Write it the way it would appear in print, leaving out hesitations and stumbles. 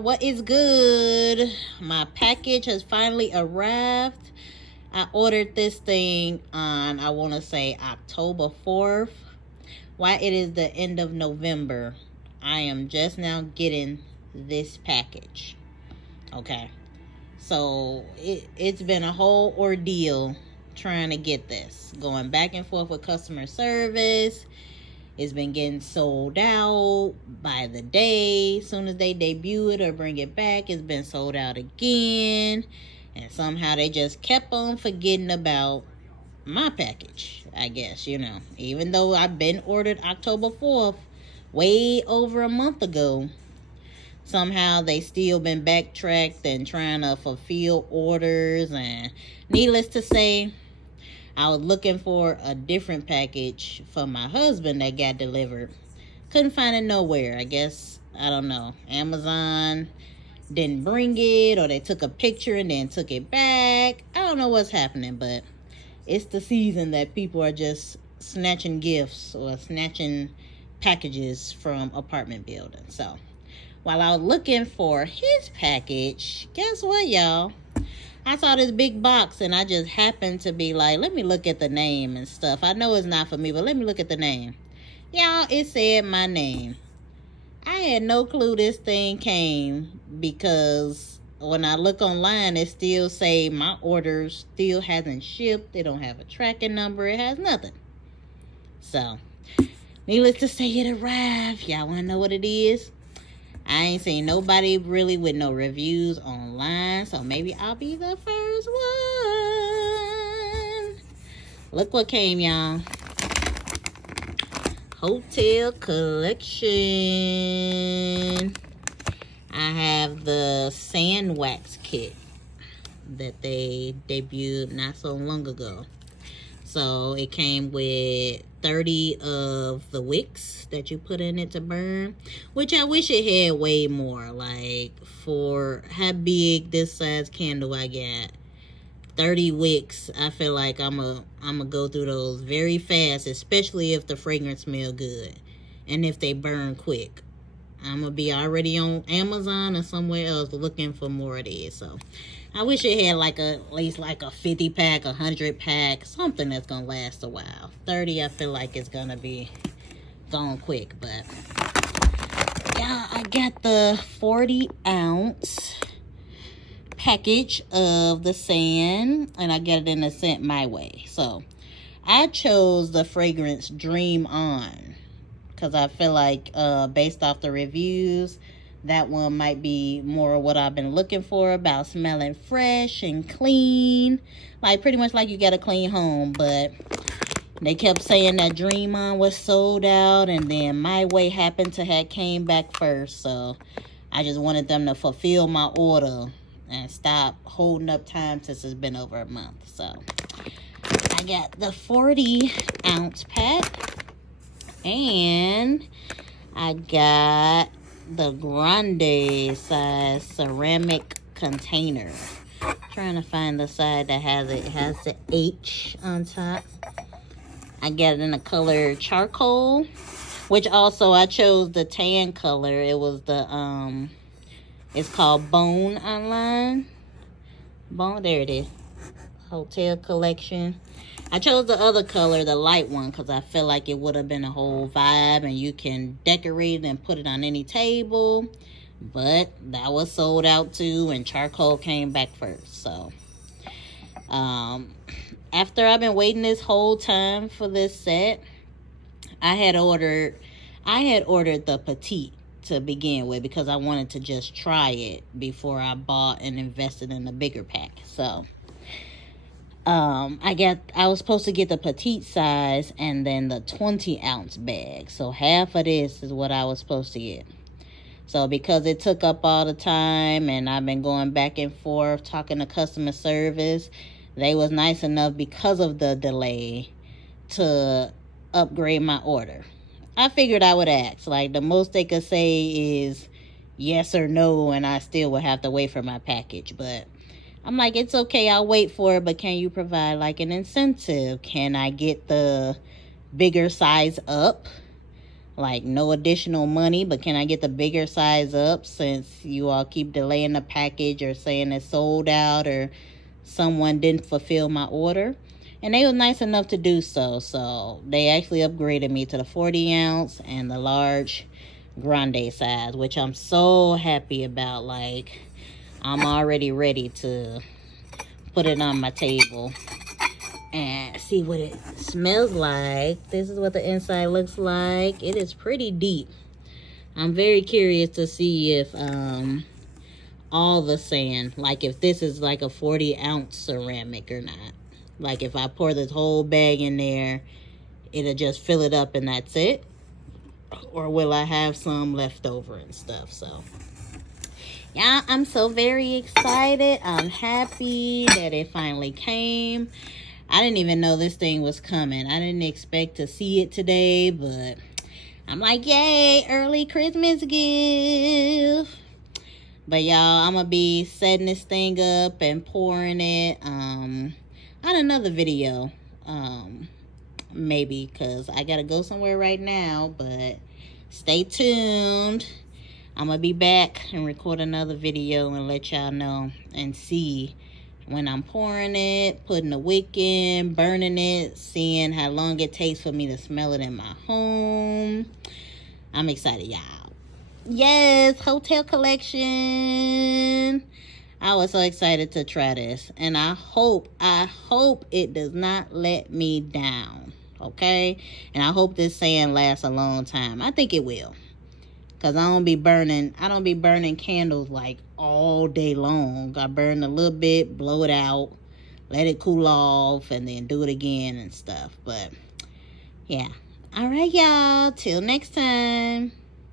What is good? My package has finally arrived. I ordered this thing on, I want to say, October 4th. While it is the end of November, I am just now getting this package. Okay. So it's been a whole ordeal trying to get this. Going back and forth with customer service. It's been getting sold out by the day. As soon as they debut it or bring it back, it's been sold out again. And somehow they just kept on forgetting about my package, I guess, Even though I've been ordered October 4th, way over a month ago, somehow they still been backtracked and trying to fulfill orders. And needless to say, I was looking for a different package for my husband that got delivered. Couldn't find it nowhere. I guess, I don't know, Amazon didn't bring it, or they took a picture and then took it back. I don't know what's happening, but it's the season that people are just snatching gifts or snatching packages from apartment buildings. So while I was looking for his package, guess what, y'all? I saw this big box and I just happened to be like, let me look at the name and stuff. I know it's not for me, but let me look at the name. Y'all, it said my name. I had no clue this thing came, because when I look online, it still say my order still hasn't shipped. They don't have a tracking number. It has nothing. So, needless to say, it arrived. Y'all want to know what it is? I ain't seen nobody really with no reviews online, so maybe I'll be the first one. Look what came, y'all. Hotel collection. I have the sand wax kit that they debuted not so long ago. So it came with 30 of the wicks that you put in it to burn, which I wish it had way more. Like, for how big this size candle I got, 30 wicks, I feel like I'm gonna go through those very fast, especially if the fragrance smell good and if they burn quick. I'm gonna be already on Amazon or somewhere else looking for more of these. So I wish it had at least a 50 pack, 100 pack, something that's gonna last a while. 30, I feel like it's gonna be gone quick. But yeah, I got the 40-ounce package of the sand, and I get it in the scent my way. So I chose the fragrance Dream On, because I feel like based off the reviews, that one might be more what I've been looking for, about smelling fresh and clean. Like, pretty much like you got a clean home. But they kept saying that Dream On was sold out, and then My Way happened to have came back first. So I just wanted them to fulfill my order and stop holding up time since it's been over a month. So I got the 40-ounce pack. And I got the Grande size ceramic container. Trying to find the side that has it. It has the H on top. I got it in the color charcoal, which also I chose the tan color. It was the it's called Bone online. Bone, there it is. Hotel collection. I chose the other color, the light one, because I feel like it would have been a whole vibe and you can decorate it and put it on any table. But that was sold out too, and charcoal came back first. So after I've been waiting this whole time for this set, I had ordered the petite to begin with, because I wanted to just try it before I bought and invested in a bigger pack. So I was supposed to get the petite size and then the 20-ounce bag. So half of this is what I was supposed to get. So because it took up all the time and I've been going back and forth talking to customer service, they was nice enough, because of the delay, to upgrade my order. I figured I would ask. Like, the most they could say is yes or no, and I still would have to wait for my package. But I'm like, it's okay, I'll wait for it, but can you provide like an incentive? Can I get the bigger size up? like no additional money, but can I get the bigger size up since you all keep delaying the package or saying it's sold out or someone didn't fulfill my order? And they were nice enough to do so. So they actually upgraded me to the 40 ounce and the large Grande size, which I'm so happy about. Like, I'm already ready to put it on my table and see what it smells like. This is what the inside looks like. It is pretty deep. I'm very curious to see if all the sand, like if this is like a 40 ounce ceramic or not. Like if I pour this whole bag in there, it'll just fill it up and that's it, or will I have some left over and stuff? So yeah, I'm so very excited. I'm happy that it finally came. I didn't even know this thing was coming. I didn't expect to see it today, but I'm like, yay, early Christmas gift. But y'all, I'm gonna be setting this thing up and pouring it on another video, maybe, because I gotta go somewhere right now. But stay tuned. I'm gonna be back and record another video and let y'all know and see when I'm pouring it, putting the wick in, burning it, seeing how long it takes for me to smell it in my home. I'm excited, y'all. Yes, hotel collection. I was so excited to try this, and I hope it does not let me down, okay? And I hope this sand lasts a long time. I think it will, because I don't be burning candles like all day long. I burn a little bit, blow it out, let it cool off, and then do it again and stuff. But yeah. All right, y'all. Till next time.